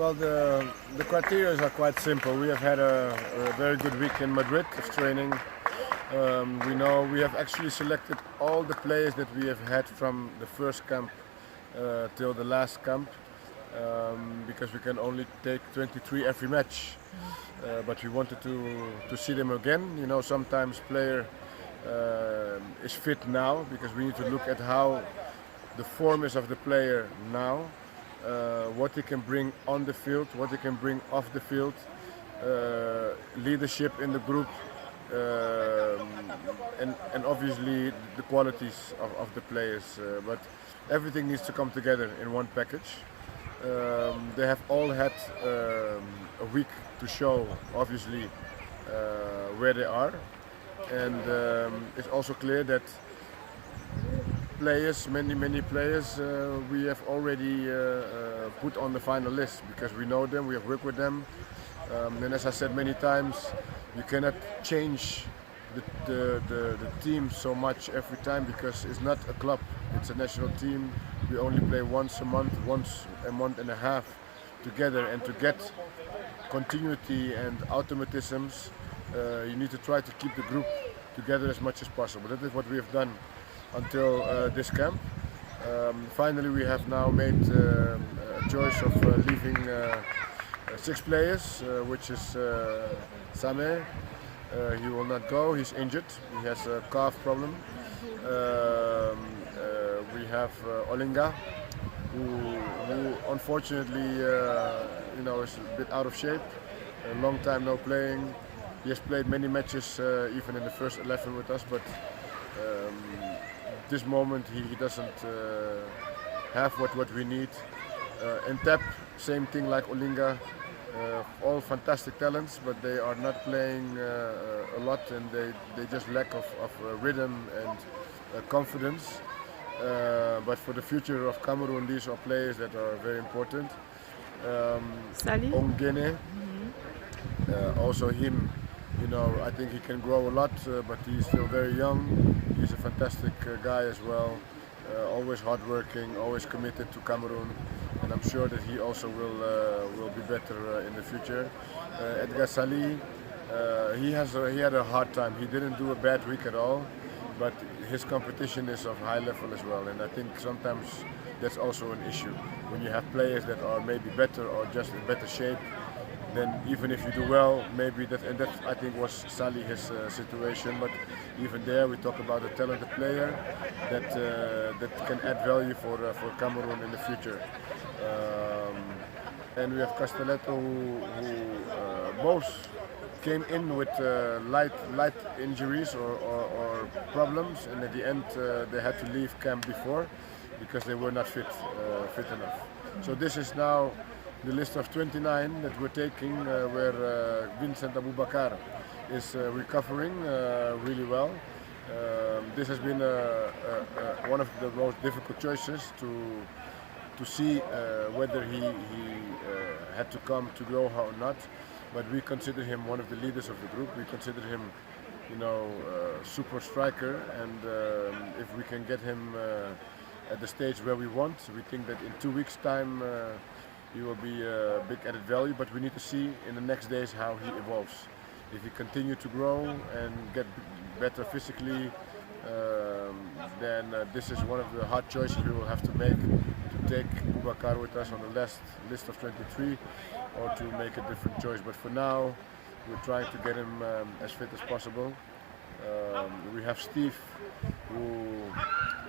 Well, the criteria are quite simple. We have had a very good week in Madrid of training. We know we have actually selected all the players that we have had from the first camp till the last camp, because we can only take 23 every match. But we wanted to see them again. You know, sometimes player is fit now because we need to look at how the form is of the player now, what he can bring on the field, what he can bring off the field, leadership in the group, and obviously the qualities of the players. But everything needs to come together in one package. They have all had a week to show, obviously, where they are, and it's also clear that players, many players, we have already put on the final list because we know them, we have worked with them, and as I said many times, you cannot change the team so much every time because it's not a club, it's a national team. We only play once a month and a half together, and to get continuity and automatisms, you need to try to keep the group together as much as possible. That is what we have done until this camp. Finally, we have now made a choice of leaving 6 players, which is Sameh. He will not go, he's injured, he has a calf problem. We have Olinga, who unfortunately is a bit out of shape, a long time no playing. He has played many matches, even in the first 11 with us, but this moment he doesn't have what we need. And Tap, same thing like Olinga, all fantastic talents, but they are not playing a lot, and they just lack of rhythm and confidence. But for the future of Cameroon, these are players that are very important. Sally? Ongene, also him, I think he can grow a lot, but he's still very young. He's a fantastic guy as well, always hardworking, always committed to Cameroon, and I'm sure that he also will be better in the future. Edgar Sali, he had a hard time. He didn't do a bad week at all, but his competition is of high level as well, and I think sometimes that's also an issue. When you have players that are maybe better or just in better shape, then even if you do well, maybe that I think was Sally his situation. But even there, we talk about a talented player that can add value for Cameroon in the future. And we have Castelletto, who both came in with light injuries or problems, and at the end they had to leave camp before because they were not fit enough. So this is now the list of 29 that we're taking, where Vincent Aboubakar is recovering really well. This has been one of the most difficult choices to see whether he had to come to Doha or not. But we consider him one of the leaders of the group. We consider him, super striker, and if we can get him at the stage where we want, we think that in 2 weeks' time he will be a big added value. But we need to see in the next days how he evolves. If he continues to grow and get better physically, then this is one of the hard choices we will have to make, to take Boubacar with us on the list of 23, or to make a different choice. But for now, we're trying to get him as fit as possible. We have Steve, who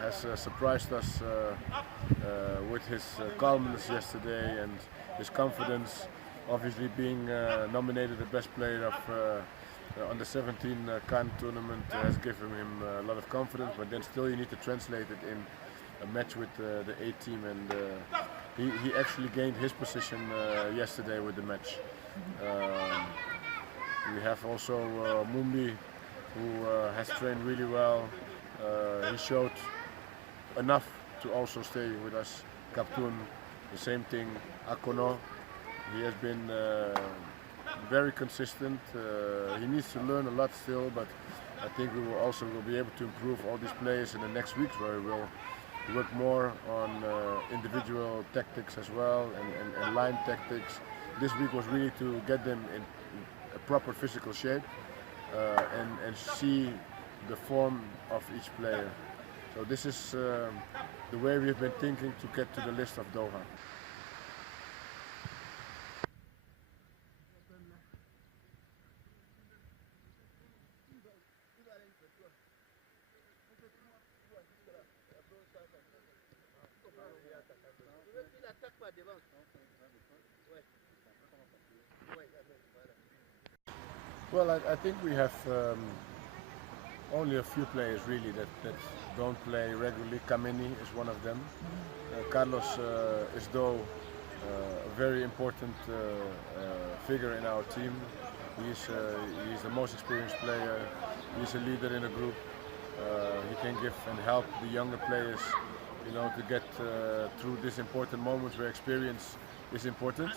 has surprised us with his calmness yesterday and his confidence. Obviously, being nominated the best player of on the 17 Cannes tournament has given him a lot of confidence, but then still you need to translate it in a match with the A team, and he actually gained his position yesterday with the match. We have also Mumbi, who has trained really well. He showed enough to also stay with us. Kaptoun, the same thing. Akono, he has been very consistent. He needs to learn a lot still, but I think we will be able to improve all these players in the next weeks, where we will work more on individual tactics as well and line tactics. This week was really to get them in a proper physical shape and see the form of each player. So this is the way we've been thinking to get to the list of Doha. Well, I think we have only a few players really that don't play regularly. Kameni is one of them. Carlos is though a very important figure in our team. He's the most experienced player. He's a leader in the group. He can give and help the younger players, you know, to get through this important moment where experience is important.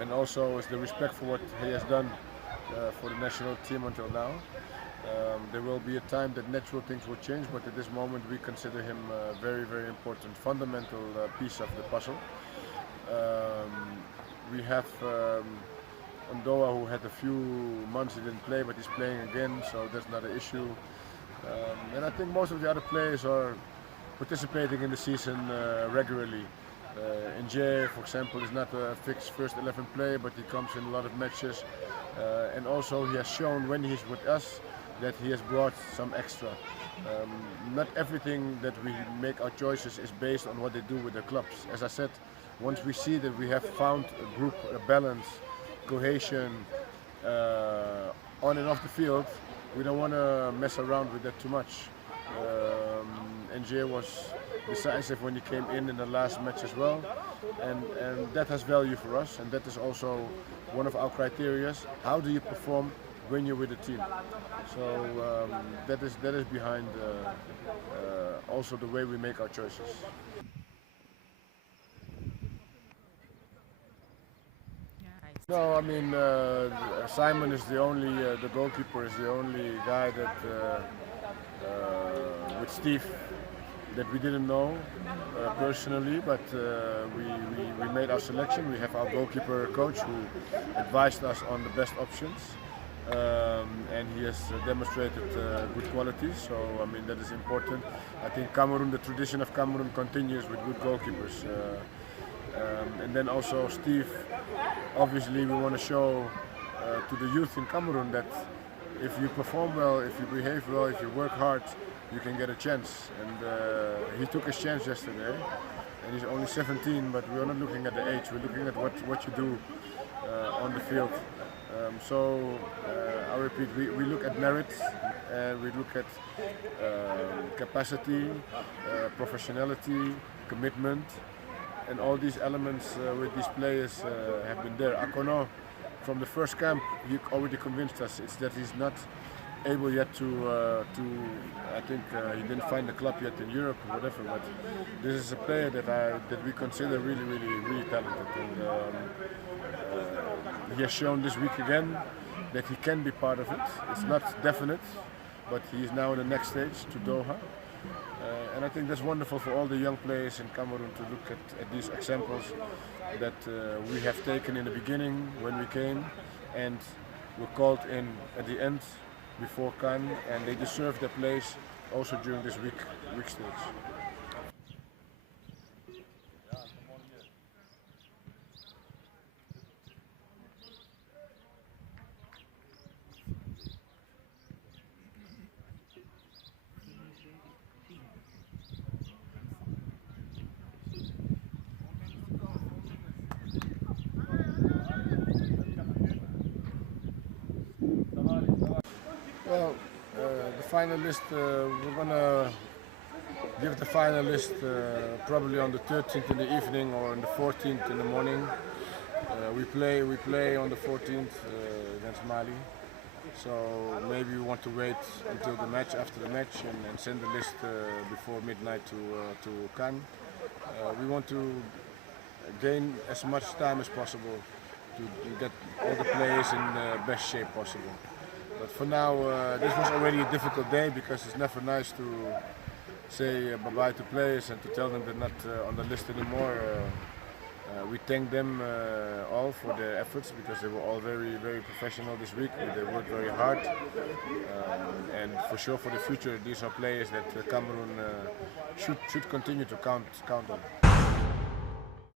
And also is the respect for what he has done for the national team until now. There will be a time that natural things will change, but at this moment we consider him a very, very important, fundamental piece of the puzzle. We have Doha, who had a few months he didn't play, but he's playing again, so that's not an issue. And I think most of the other players are participating in the season regularly. Njay, for example, is not a fixed first 11 player, but he comes in a lot of matches. And also he has shown when he's with us that he has brought some extra. Not everything that we make our choices is based on what they do with their clubs. As I said, once we see that we have found a group, a balance, cohesion on and off the field, we don't want to mess around with that too much. Njay was decisive when he came in the last match as well, and that has value for us, and that is also one of our criteria. How do you perform when you're with the team? So that is behind also the way we make our choices. No, I mean Simon is the only the goalkeeper is the only guy that with Steve that we didn't know personally, but we made our selection. We have our goalkeeper coach who advised us on the best options, and he has demonstrated good qualities. So I mean that is important. I think Cameroon, the tradition of Cameroon continues with good goalkeepers. And then also Steve, obviously we want to show to the youth in Cameroon that if you perform well, if you behave well, if you work hard, you can get a chance. And he took his chance yesterday, and he's only 17, but we're not looking at the age, we're looking at what you do on the field. So I repeat, we look at merit, and we look at capacity, professionality, commitment, and all these elements with these players have been there. Akono, from the first camp, he already convinced us. It's that he's not able yet to I think he didn't find a club yet in Europe or whatever. But this is a player that we consider really, really, really talented. And he has shown this week again that he can be part of it. It's not definite, but he is now in the next stage to Doha. And I think that's wonderful for all the young players in Cameroon to look at these examples that we have taken in the beginning when we came and were called in at the end before Cannes, and they deserve their place also during this week stage. Well, the final list, we're gonna give the final list probably on the 13th in the evening or on the 14th in the morning. We play on the 14th against Mali, so maybe we want to wait until the match, after the match, and send the list before midnight to Cannes. We want to gain as much time as possible to get all the players in the best shape possible. But for now, this was already a difficult day because it's never nice to say bye-bye to players and to tell them they're not on the list anymore. We thank them all for their efforts because they were all very, very professional this week. They worked very hard, and for sure for the future, these are players that Cameroon should continue to count on.